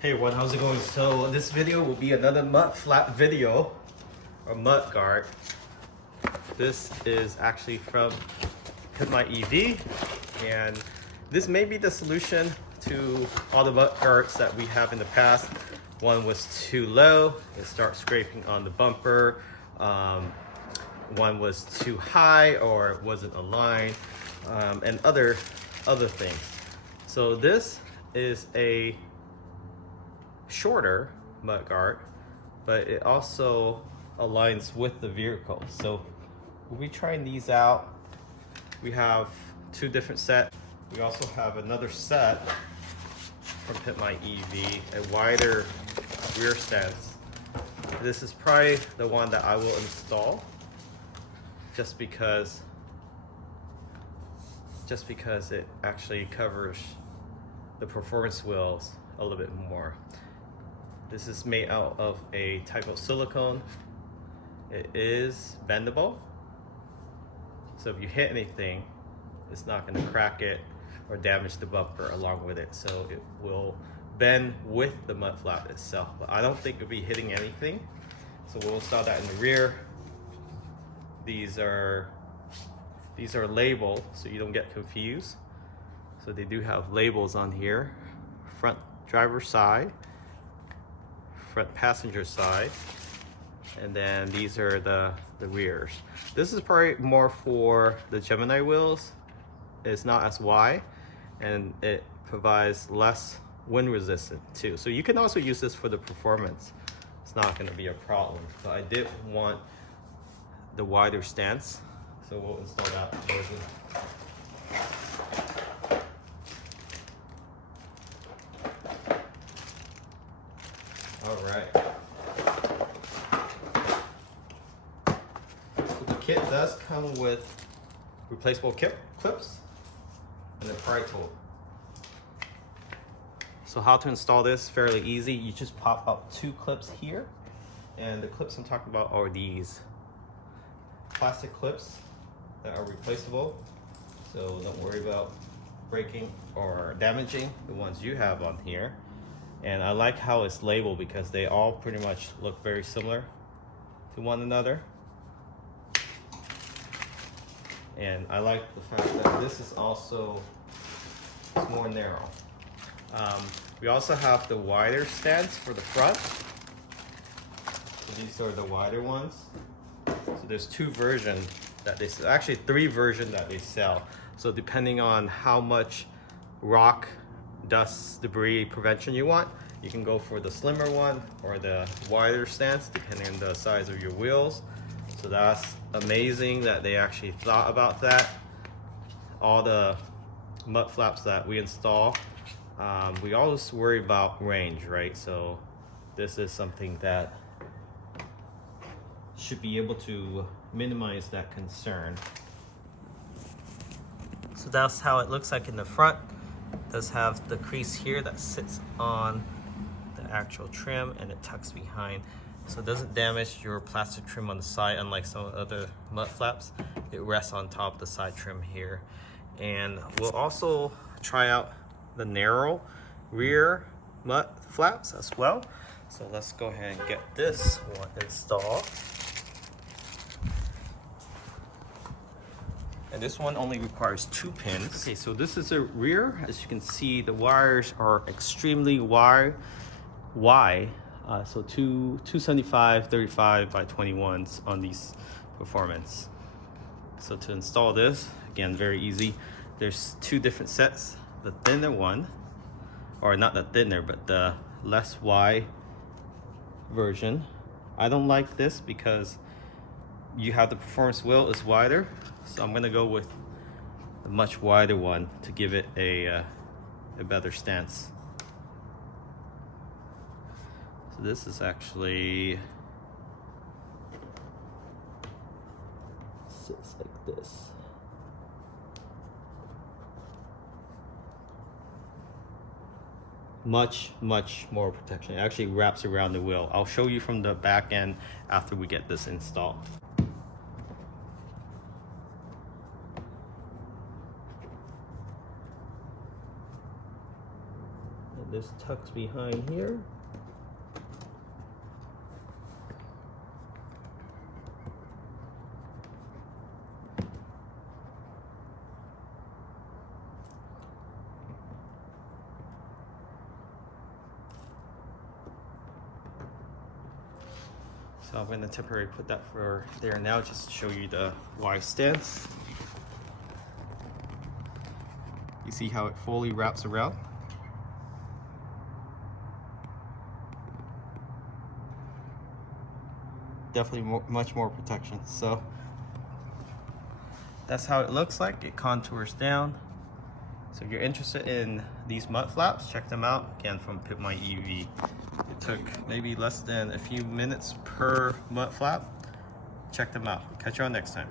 Hey everyone, how's it going? So this video will be another mud flap video, or mud guard. This is actually from Pimpmyev, and this may be the solution to all the mud guards that we have in the past. One was too low, it starts scraping on the bumper. One was too high or it wasn't aligned, and other things. So this is a shorter mud guard, but it also aligns with the vehicle. So we'll be trying these out. We have two different sets. We also have another set from Pimpmyev, a wider rear stance. This is probably the one that I will install just because it actually covers the performance wheels a little bit more. This is made out of a type of silicone. It is bendable, so if you hit anything, it's not going to crack it or damage the bumper along with it. So it will bend with the mud flap itself, but I don't think it'll be hitting anything. So we'll install that in the rear. These are labeled so you don't get confused. So they do have labels on here: front driver side, front passenger side, and then these are the rears. This is probably more for the Gemini wheels. It's not as wide and it provides less wind resistance too. So you can also use this for the performance. It's not going to be a problem, but I did want the wider stance, so we'll install that version. Alright. So the kit does come with replaceable clips and a pry tool. So how to install this? Fairly easy. You just pop out two clips here, and the clips I'm talking about are these plastic clips that are replaceable. So don't worry about breaking or damaging the ones you have on here. And I like how it's labeled because they all pretty much look very similar to one another. And I like the fact that this is also more narrow. We also have the wider stance for the front. So these are the wider ones. So there's two versions that they sell, actually three versions that they sell. So depending on how much rock, dust, debris prevention you want, you can go for the slimmer one or the wider stance depending on the size of your wheels. So that's amazing that they actually thought about that. All the mud flaps that we install, we always worry about range, right? So this is something that should be able to minimize that concern. So that's how it looks like in the front. It does have the crease here that sits on the actual trim, and it tucks behind, so it doesn't damage your plastic trim on the side. Unlike some other mud flaps, it rests on top of the side trim here. And we'll also try out the narrow rear mud flaps as well. So let's go ahead and get this one installed. And this one only requires 2 pins. Okay, so this is a rear. As you can see, the wires are extremely wide. So 275 35 by 21s on these performance. So to install this, again, very easy. There's two different sets. The thinner one, or not the thinner, but the less wide version. I don't like this because you have the performance wheel is wider, so I'm gonna go with the much wider one to give it a better stance. So this is actually sits like this. Much more protection. It actually wraps around the wheel. I'll show you from the back end after we get this installed. this tucks behind here. So I'm going to temporarily put that for there now just to show you the Y stance. You see how it fully wraps around? Definitely much more protection. So that's how it looks like. It contours down. So if you're interested in these mud flaps, check them out. Again, from Pimpmyev. It took maybe less than a few minutes per mud flap. Check them out. Catch you on next time.